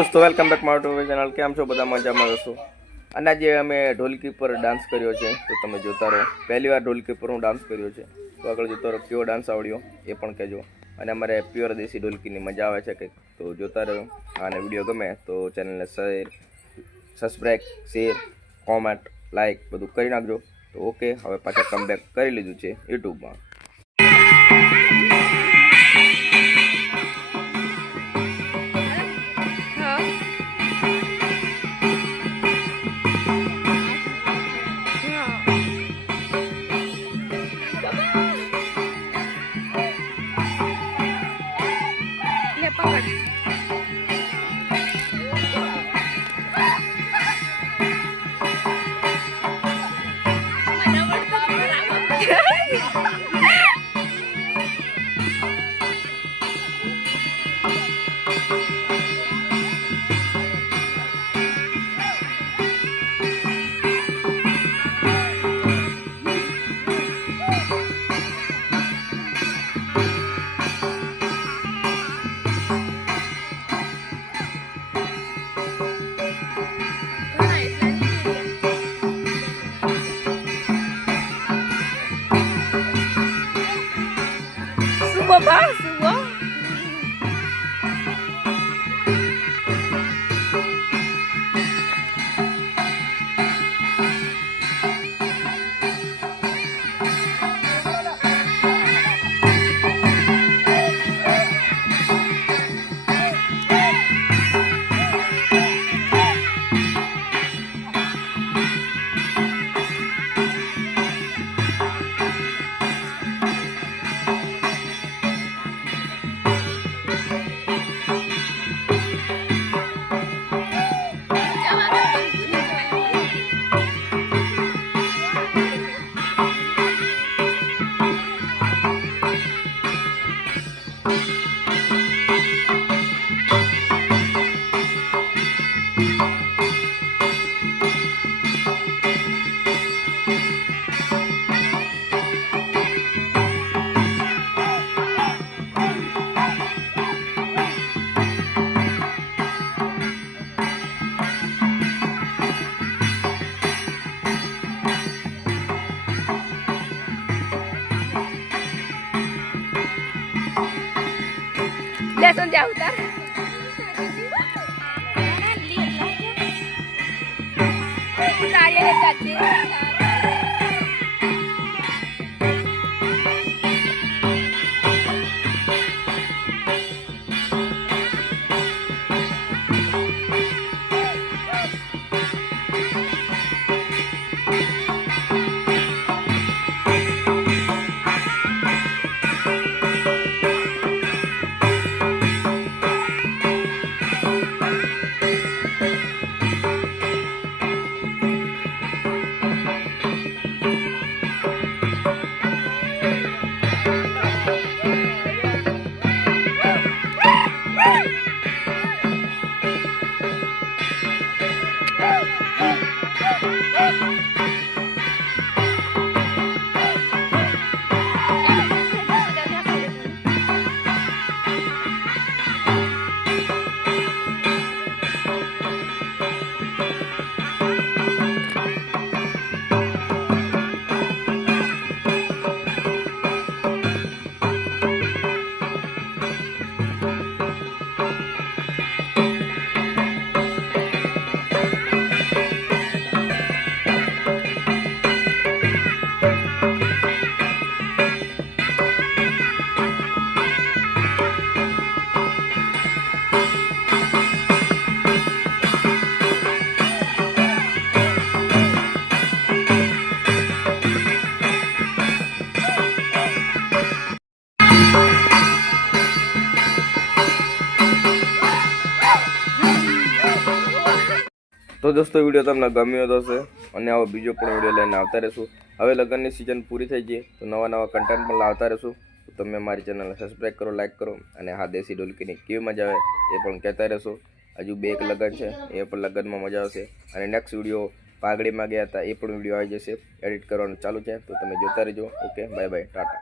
दोस्तों welcome back my to channel. केम छो बधा मजामां हशो। અને આજે અમે ઢોલકી પર ડાન્સ કર્યો છે તો તમે જોતા રહો। પહેલી વાર ઢોલકી પર હું ડાન્સ કર્યો છે તો આગળ જોતા રહો। કેવો ડાન્સ આવડ્યો એ પણ કહેજો। અને અમારે પ્યોર દેશી ઢોલકીની મજા આવે છે કંઈક તો જોતા રહો। અને વિડીયો ગમે તો ચેનલને સબસ્ક્રાઇબ શેર કોમેન્ટ લાઈક બધું કરી નાખજો। તો ઓકે, હવે પાછા કમબેક કરી લીધું છે યુટ્યુબમાં। Suba. Lesson jauh tar. Tanya le chachi. तो दोस्तों वीडियो तमने गम्यो हशे अने आવો બીજો પણ વિડિયો લઈને આવતા રહેશું। હવે લગ્નની સીઝન પૂરી થઈ ગઈ તો નવા કન્ટેન્ટ પણ લાવતા રહેશું। તો તમે મારી ચેનલને સબસ્ક્રાઇબ કરો, લાઈક કરો અને હા દેશી ઢોલકીની કેવી મજા આવે એ પણ કહેતા રહેશો। હજુ બે એક લગ્ન છે એ પણ લગ્નમાં મજા આવશે। અને નેક્સ્ટ વિડિયો પાઘડીમાં ગયા હતા એ પણ વિડિયો આવી જશે, એડિટ કરવાનું ચાલુ છે તો તમે જોતા રહેજો। Okay, bye bye, Tata.